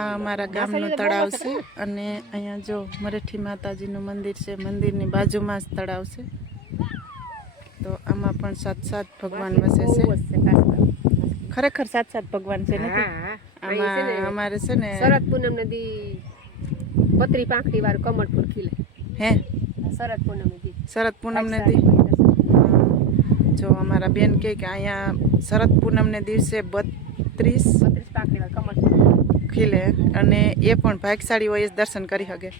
આ અમારા ગામનું તળાવ છે અને અહીંયા જો મરેઠી માતાજીનું મંદિર છે, મંદિરની બાજુમાં જ તળાવ છે. તો આમાં પણ 7 ભગવાન વસે છે. ખરેખર 7 ભગવાન છે ને આમાં અમારે છે ને શરદ પૂનમ નદી પતરી પાંખડી વાળું કમળ ફૂલ ખીલે હે શરદ પૂનમ નદી જો અમારા બેન કે અહીંયા શરદ પૂનમને દિવસે 32 પાંખડી વાળું કમળ ફૂલ ખીલે અને એ પણ ભાગશાળી હોય દર્શન કરી શકે.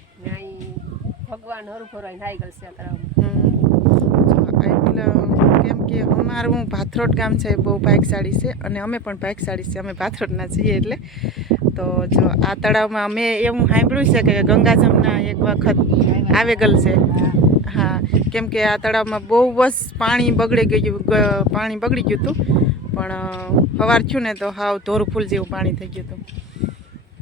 ભગવાન હરું ફરવાય નાઈ ગલ છે એટલે કેમ કે અમારું ભાથરોડ ગામ છે બહુ ભાગશાળી છે અને અમે પણ ભાગશાળી છે, અમે ભાથરોડના છીએ. એટલે તો જો આ તળાવમાં અમે એવું સાંભળ્યું છે કે ગંગા જમના એક વખત આવેગલ છે. હા, કેમ કે આ તળાવમાં બહુ જ પાણી બગડી ગયું હતું, પણ સવાર થયું ને તો હાવ ધોરું ફૂલ જેવું પાણી થઈ ગયું હતું.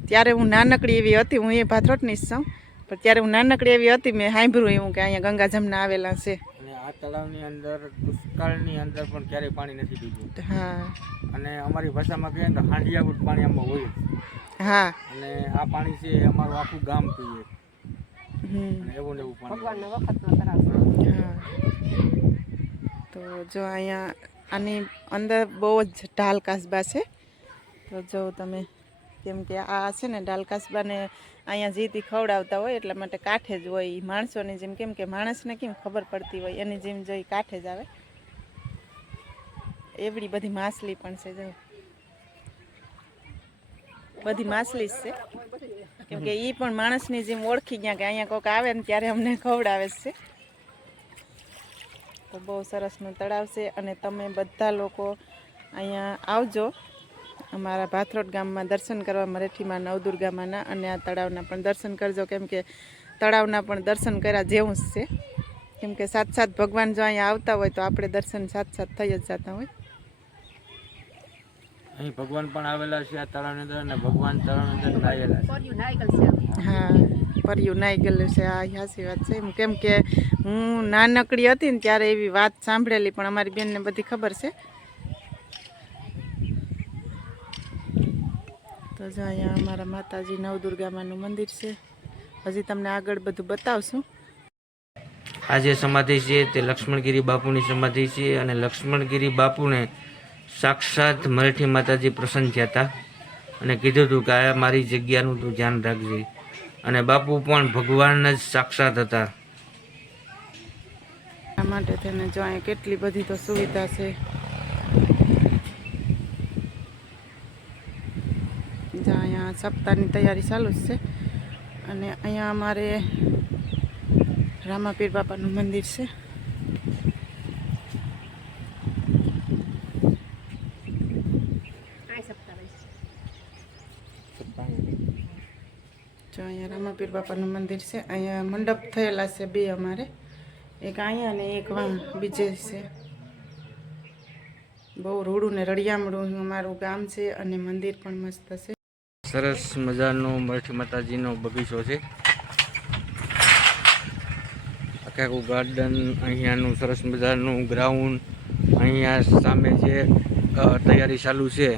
ત્યારે હું નાનકડી એવી હતી, હું એ ભાથરોડની જ છું, પણ ત્યારે હું નાનકડી એવી હતી, મેં સાંભળ્યું એવું કે અહીંયા ગંગા જમના આવેલા છે. આ તળાવની અંદર દુષ્કાળની અંદર પણ ક્યારેય પાણી નથી પીધું. હા, અને અમારી ભાષામાં કહીએ તો હાંડિયાગુટ પાણી આમાં હોય. હા, અને આ પાણી છે અમારું આખું ગામ પીએ. એવું ને એવું પાણી ભગવાનના વખતનો તળાવ. હા, તો જો અહીંયા આની અંદર બહુ જ ઢાલ કાસબા છે. તો જો તમે કેમ કે આ છે ને ઢાલ કાસબાને અહીંયા જીતી ખવડાવતા હોય એટલા માટે કાંઠે જ હોય. માણસોની જેમ કેમ કે માણસને કેમ ખબર પડતી હોય એની જેમ જોઈ કાંઠે જ આવે. એવડી બધી માછલી પણ છે, જો બધી માછલી જ છે, કેમ કે એ પણ માણસની જેમ ઓળખી ગયા કે અહીંયા કોઈક આવે ને ત્યારે અમને ખવડાવે છે. તો બહુ સરસનું તળાવ છે અને તમે બધા લોકો અહીંયા આવજો અમારા ભાથરોડ ગામમાં દર્શન કરવા, મરેઠીમાં નવદુર્ગામાંના, અને આ તળાવના પણ દર્શન કરજો, કેમ કે તળાવના પણ દર્શન કર્યા જેવું જ છે. કેમ કે 7 ભગવાન જો અહીંયા આવતા હોય તો આપણે દર્શન 7 થઈ જ જતા હોય. અહીં ભગવાન પણ આવેલા છે આ તળાવની અંદર, અને ભગવાન તળાવની અંદર નાયેલા છે. હા, પરિયું નાઈ ગયેલું છે. આ સાચી વાત છે. કેમ કે હું નાનકડી હતી ને ત્યારે એવી વાત સાંભળેલી, પણ અમારી બેનને બધી ખબર છે. તો જો અહીંયા અમારા માતાજી નવદુર્ગામાનું મંદિર છે. હજી તમને આગળ બધું બતાવશું. આ જે સમાધિ છે તે લક્ષ્મણગીરી બાપુની સમાધિ છે, અને લક્ષ્મણગીરી બાપુને સાક્ષાત મરેઠી માતાજી પ્રસન્ન થયા હતા અને કીધું હતું કે આ મારી જગ્યાનું તું ધ્યાન રાખજે. અને બાપુ પણ ભગવાન જ સાક્ષાત હતા. આ માટે થઈને જો અહીંયા કેટલી બધી તો સુવિધા છે. અહીંયા સપ્તાહની તૈયારી ચાલુ જ છે. અને અહીંયા અમારે રામાપીર બાપાનું મંદિર છે. જો અહીંયા રામાપીર બાપાનું મંદિર છે. અહીંયા મંડપ થયેલા છે 2 અમારે, એક અહીંયા અને એક બીજે છે. બહુ રૂડું ને રળિયામણું અમારું ગામ છે અને મંદિર પણ મસ્ત છે. સરસ મજાનો મરેઠી માતાજીનો બગીચો છે. આખું ગાર્ડન, અહીંયાનું સરસ મજાનું ગ્રાઉન્ડ, અહીંયા સામે જે તૈયારી ચાલુ છે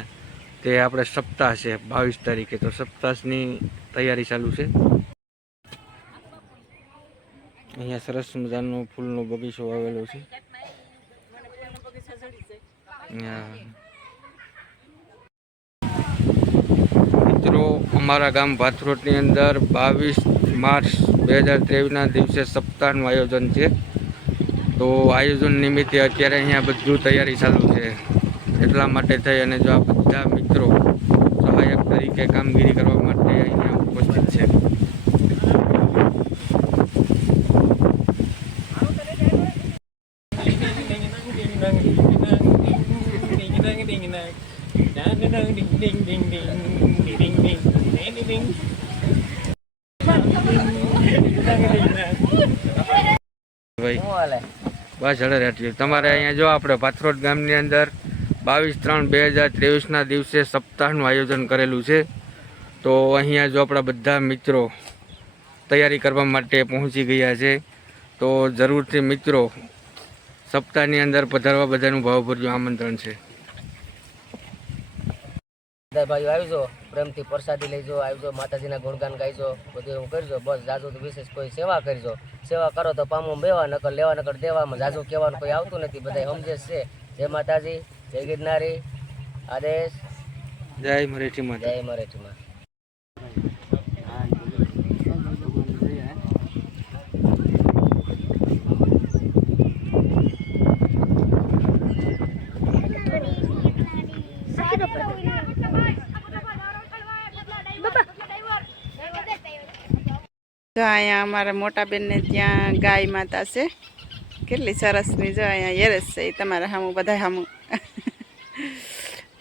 તે આપણે સપ્તાહ છે 22 તારીખે, તો સપ્તાહની તૈયારી ચાલુ છે. અહીંયા સરસ મજાનો ફૂલનો બગીચો આવેલો છે. મિત્રો, અમારા ગામ ભાથરોડની અંદર 22 માર્ચ 2023ના દિવસે સપ્તાહનું આયોજન છે. તો આયોજન નિમિત્તે અત્યારે અહીંયા બધું તૈયારી ચાલુ છે. એટલા માટે થઈ અને જો આ બધા મિત્રો સહાયક તરીકે કામગીરી કરવા માટે અહીંયા ઉપસ્થિત છે. બસ હળે તમારે અહીંયા જો આપણે ભાથરોડ ગામની અંદર 22/3/2023ના દિવસે સપ્તાહનું આયોજન કરેલું છે. તો અહીંયા જો આપણા બધા મિત્રો તૈયારી કરવા માટે પહોંચી ગયા છે. તો જરૂરથી મિત્રો સપ્તાહની અંદર પધારવા બધાનું ભાવભર્યું આમંત્રણ છે. બધા ભાઈઓ આવજો, પ્રેમથી પ્રસાદી લઈજો, આવજો, માતાજીના ગુણગાન ગાઈજો, બધું એવું કરજો. બસ જાજુ તો વિશેષ કોઈ સેવા કરજો. સેવા કરો તો પામું બેવા, નકર લેવા નકર દેવામાં. જાજુ કહેવાનું કોઈ આવતું નથી, બધા સમજે જ છે. જય માતાજી, જય ગિરનારી, આદેશ, જય મરેઠી માતા. જય મરેઠીમાં. જો અહીંયા અમારા મોટા બેનને ત્યાં ગાય માતા છે, કેટલી સરસની. જો અહીંયા યરસ છે એ તમારા સામું બધા સામું.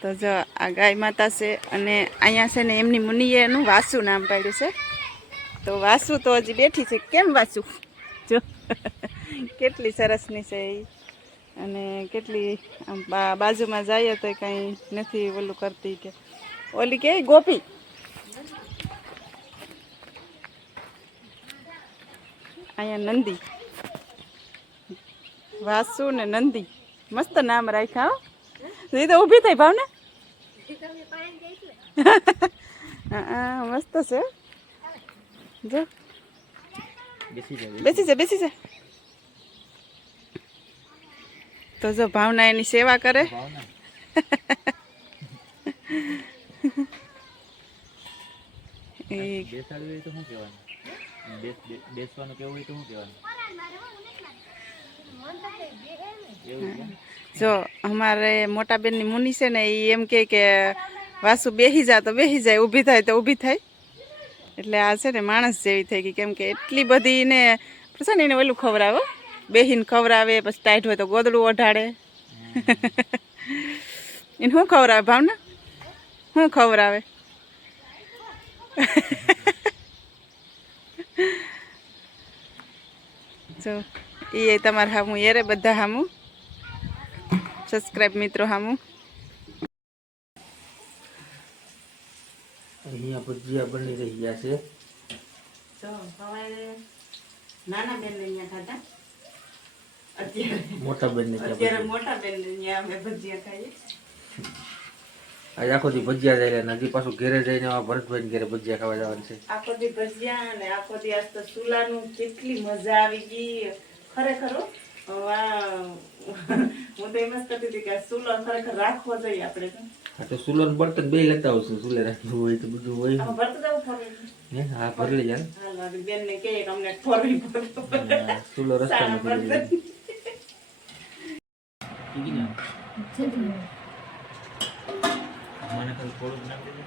તો જો આ ગાય માતા છે અને અહીંયા છે ને એમની મુનિએ એનું વાસુ નામ પાડ્યું છે. તો વાસુ તો હજી બેઠી છે. કેમ વાસુ? જો કેટલી સરસની છે એ. અને કેટલી આમ બાજુમાં જઈએ તો કંઈ નથી ઓલું કરતી કે ઓલી કે ગોપી. અહીંયા નંદી, વાસુ ને નંદી, મસ્ત નામ રાખ્યા. એ તો ઊભી થઈ ભાવના. હા મસ્ત છે. જો બેસી જા. તો જો ભાવના એની સેવા કરે. જો અમારે મોટા બેનની મુનિ છે ને એ એમ કે વાસુ બેસી જા તો બેસી જાય, ઊભી થાય તો ઊભી થાય. એટલે આ છે ને માણસ જેવી થઈ ગઈ, કેમ કે એટલી બધી ને પ્રસન્ન એને ઓલું ખવડાવે, બેહીને ખવડાવે, પછી ટાઈટ હોય તો ગોદડું ઓઢાડે. એને શું ખવડાવે ભાવના? શું ખવડાવે? જો એ તમારા હામું એરે બધા હામું સબસ્ક્રાઈબ મિત્રો હામું. અહીંયા ભજીયા બની રહ્યા છે. તો હવે નાના બેનને અહીંયા ખાધા, અત્યારે મોટા બેન ને મોટા બેનને અહીંયા અમે ભજીયા ખાઈએ. આજે આખો દી ભજીયા જાય ને હજી પાછું ઘેરે જઈને ભરતભાઈ ઘેરે ભજીયા ખાવા જવાનું છે. આખો દી ભજીયા અને આખો દી આજ તો ચૂલાનું કેટલી મજા આવી ગઈ ખરેખર. હું તો એમ જ કરતી હતી કે ચૂલો ખરેખર રાખવો જોઈએ આપણે તો. હા તો ચૂલો બર્તન બે લેતા આવશું, ચૂલે રાખવું હોય તો બધું હોય. ભરતું જવું ફોરવી. હા ભરી લઈ જાય. હાલો બેન ને કહીએ કે અમને ફોરવી ભરતો. ચૂલો રસ્તામાં ભરી લઈ મને થોડું નાખી દે.